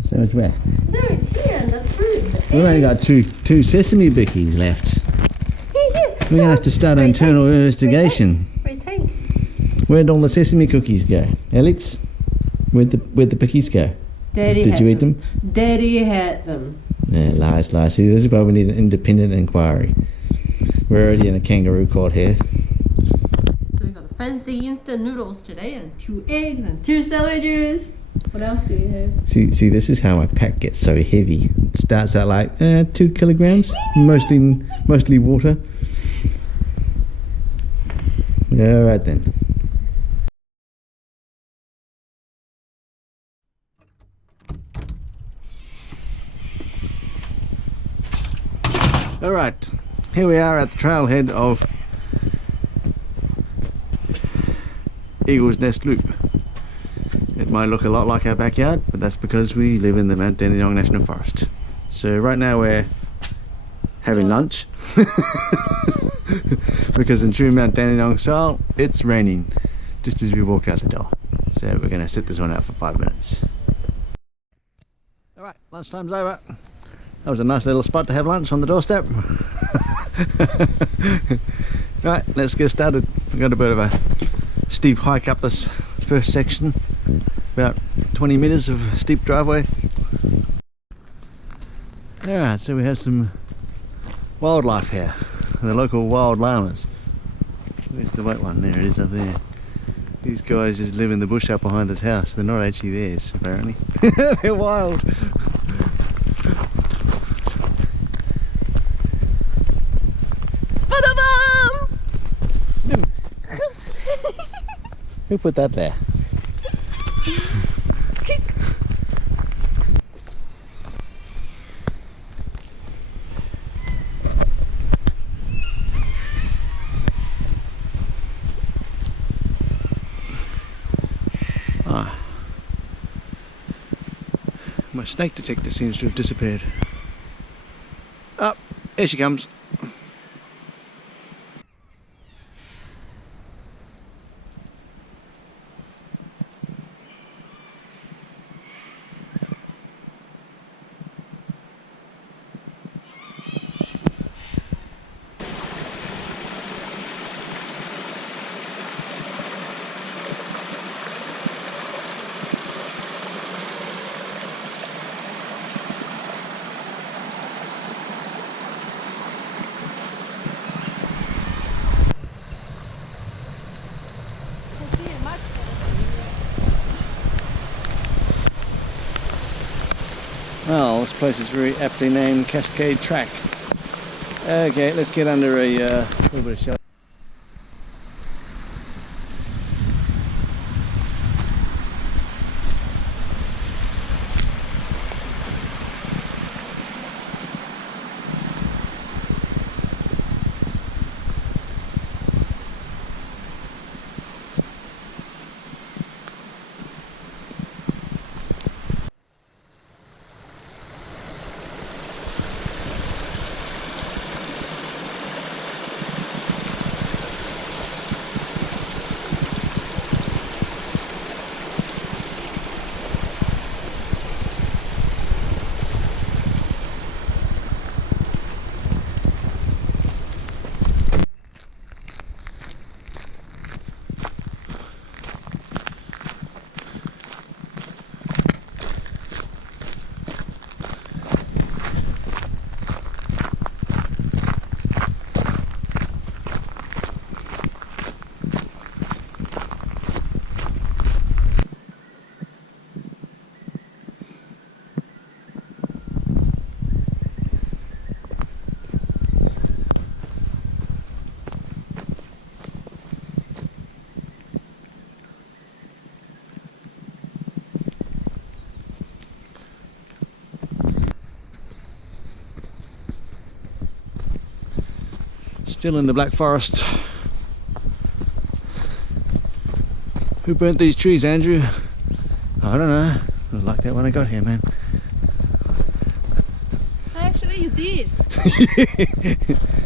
Sandwich where? Sandwich here in the fruit. We've only got two sesame bickies left. We're going to have to start an internal investigation. Where'd all the sesame cookies go? Alex? Where'd the bickies go? Did you eat them? Daddy had them. Yeah, lies. See, this is why we need an independent inquiry. We're already in a kangaroo court here. So we got fancy instant noodles today, and 2 eggs and 2 sandwiches. What else do you have? See, this is how my pack gets so heavy. It starts out like 2 kilograms, mostly water. All right then. All right, here we are at the trailhead of Eagle's Nest Loop. It might look a lot like our backyard, but that's because we live in the Mount Dandenong National Forest. So right now we're having lunch because in true Mount Dandenong style, it's raining just as we walked out the door. So we're going to sit this one out for 5 minutes. All right, lunchtime's over. That was a nice little spot to have lunch on the doorstep. Right, let's get started. We've got a bit of a steep hike up this first section. About 20 metres of steep driveway. Alright, so we have some wildlife here. The local wild llamas. Where's the white one? There it is up there. These guys just live in the bush up behind this house. They're not actually theirs, apparently. They're wild. Who put that there? My snake detector seems to have disappeared. Oh, here she comes. Well, this place is very aptly named Cascade Track. Okay, let's get under a little bit of shelter. Still in the Black Forest. Who burnt these trees, Andrew? I don't know. I like that one I got here, man. Actually, you did.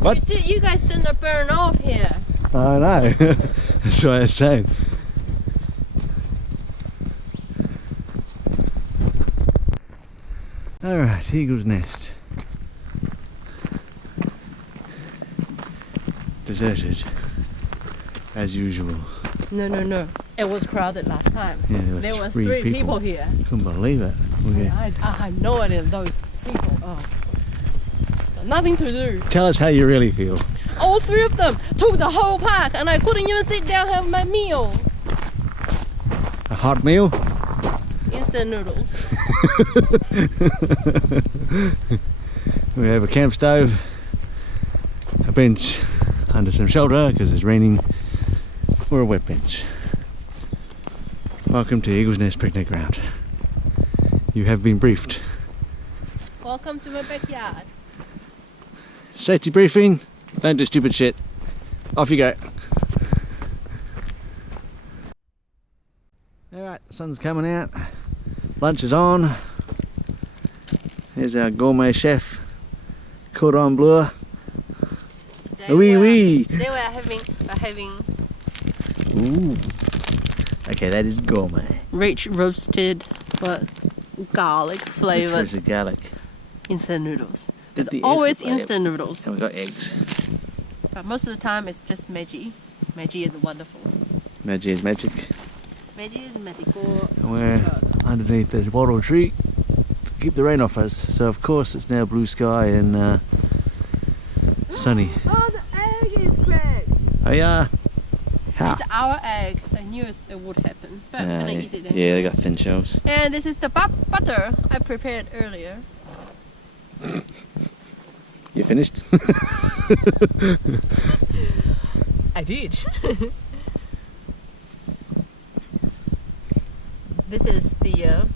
What? You guys didn't burn off here. I know. That's what I was saying. Alright, Eagle's Nest. Deserted, as usual. No. It was crowded last time. Yeah, there was three people here. Couldn't believe it. Okay. I had no idea those people. Oh. Got nothing to do. Tell us how you really feel. All three of them took the whole park and I couldn't even sit down and have my meal. A hot meal? Instant noodles. We have a camp stove, a bench under some shelter because it's raining, or a wet bench. Welcome to Eagle's Nest Picnic Ground. You have been briefed. Welcome to my backyard. Safety briefing, don't do stupid shit. Off you go. Alright, the sun's coming out. Lunch is on. Here's our gourmet chef, cordon bleu. Oui. They were having Ooh. Okay, that is gourmet. rich roasted but garlic flavored Rich garlic. instant noodles. There's The always eggs, instant noodles. And we got eggs. But most of the time it's just Maggi. Maggi is wonderful. Magic is magic. Maggi is magical. And we're underneath this wattle tree to keep the rain off us. So of course it's now blue sky and sunny. Oh, the egg is cracked. Oh yeah. It's our eggs. I knew it would happen. But I'm gonna eat it anyway. Yeah, they got thin shells. And this is the butter I prepared earlier. You finished? I did. This is the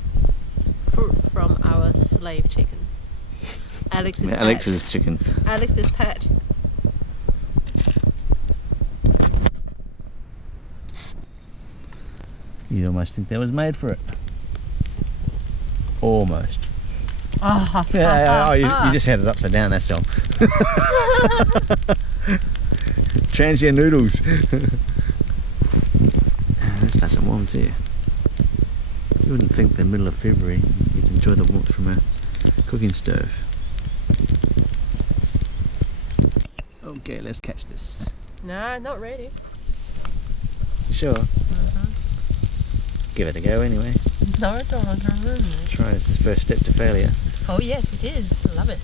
fruit from our slave chicken. Alex's pet. Alex's chicken. Alex's pet. You almost think that was made for it. Almost. You just had it upside down, that's all. Transient noodles. That's nice and warm too. You wouldn't think the middle of February you'd enjoy the warmth from a cooking stove. Okay, let's catch this. No, not ready. You sure? Give it a go anyway. No, I don't want to ruin it. Try is the first step to failure. Oh yes, it is. I love it.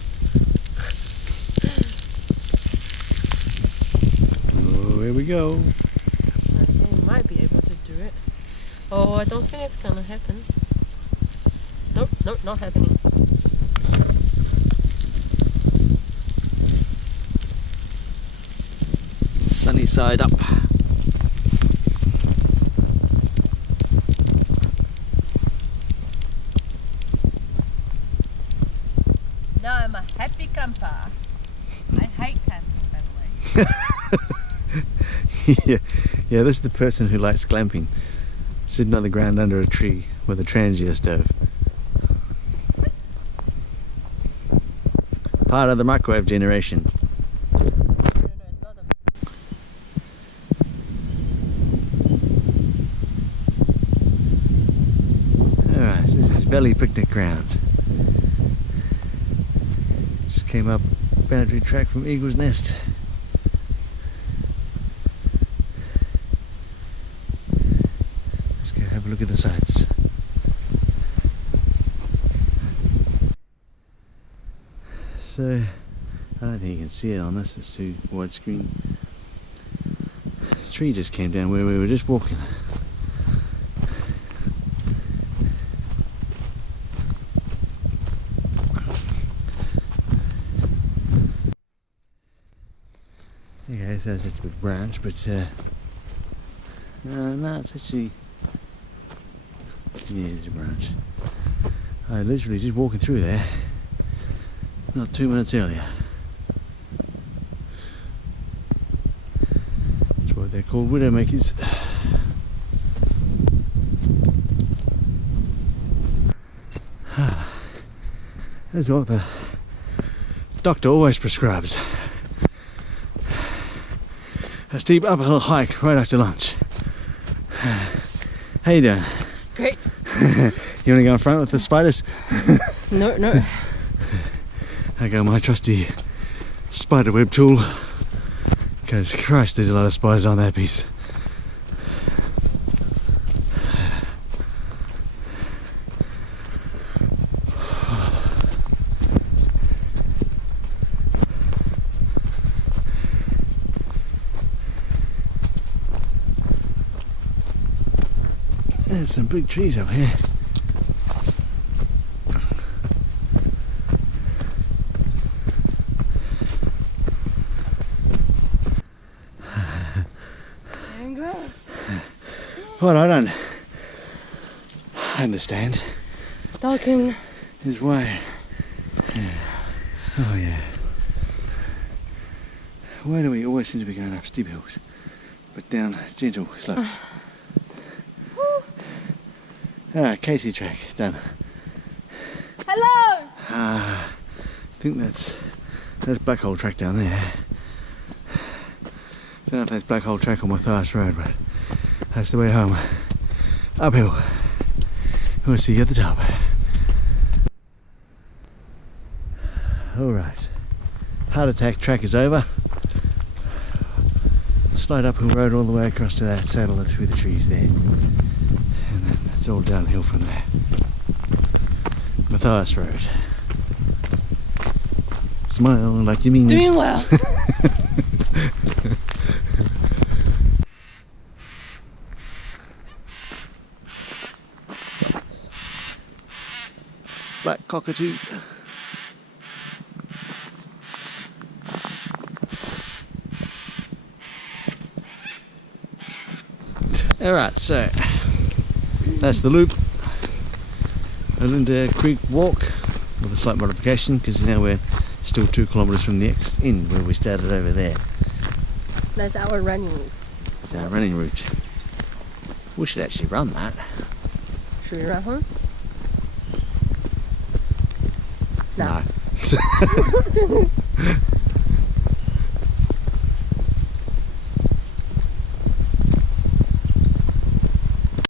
Oh, here we go. I think we might be able to do it. Oh, I don't think it's gonna happen. Nope, not happening. Sunny side up. Now I'm a happy camper. I hate camping, by the way. yeah, this is the person who likes glamping. Sitting on the ground under a tree with a transient stove. Part of the microwave generation. No, it's not Alright, this is Valley Picnic Ground. Just came up boundary track from Eagle's Nest. Let's go have a look at the sights. So, I don't think you can see it on this, it's too widescreen. The tree just came down where we were just walking. Okay, so it's a big branch, but no, it's actually, yeah, it's a branch. I literally just walking through there not 2 minutes earlier. That's what they're called, widowmakers. That's what the doctor always prescribes. A steep uphill hike right after lunch. How you doing? Great. You want to go in front with the spiders? No, no. I got my trusty spiderweb tool. Because Christ, there's a lot of spiders on that piece. There's some big trees up here. What I don't understand Talking. is why. Oh yeah. Why do we always seem to be going up steep hills, but down gentle slopes? Cascade Track done. Hello. I think that's Black Track down there. Don't know if that's Black Track on Matthias Road, but that's the way home. Uphill. We'll see you at the top. Alright. Heart Attack Track is over. Slight uphill road all the way across to that saddle through the trees there. And then it's all downhill from there. Matthias Road. Smile like you mean it. Doing well. Black Cockatoo. Alright, so that's the loop. Olinda Creek walk with a slight modification because now we're still 2 kilometres from the next end where we started over there. That's our running route. It's our running route. We should actually run that. Should we run home? No.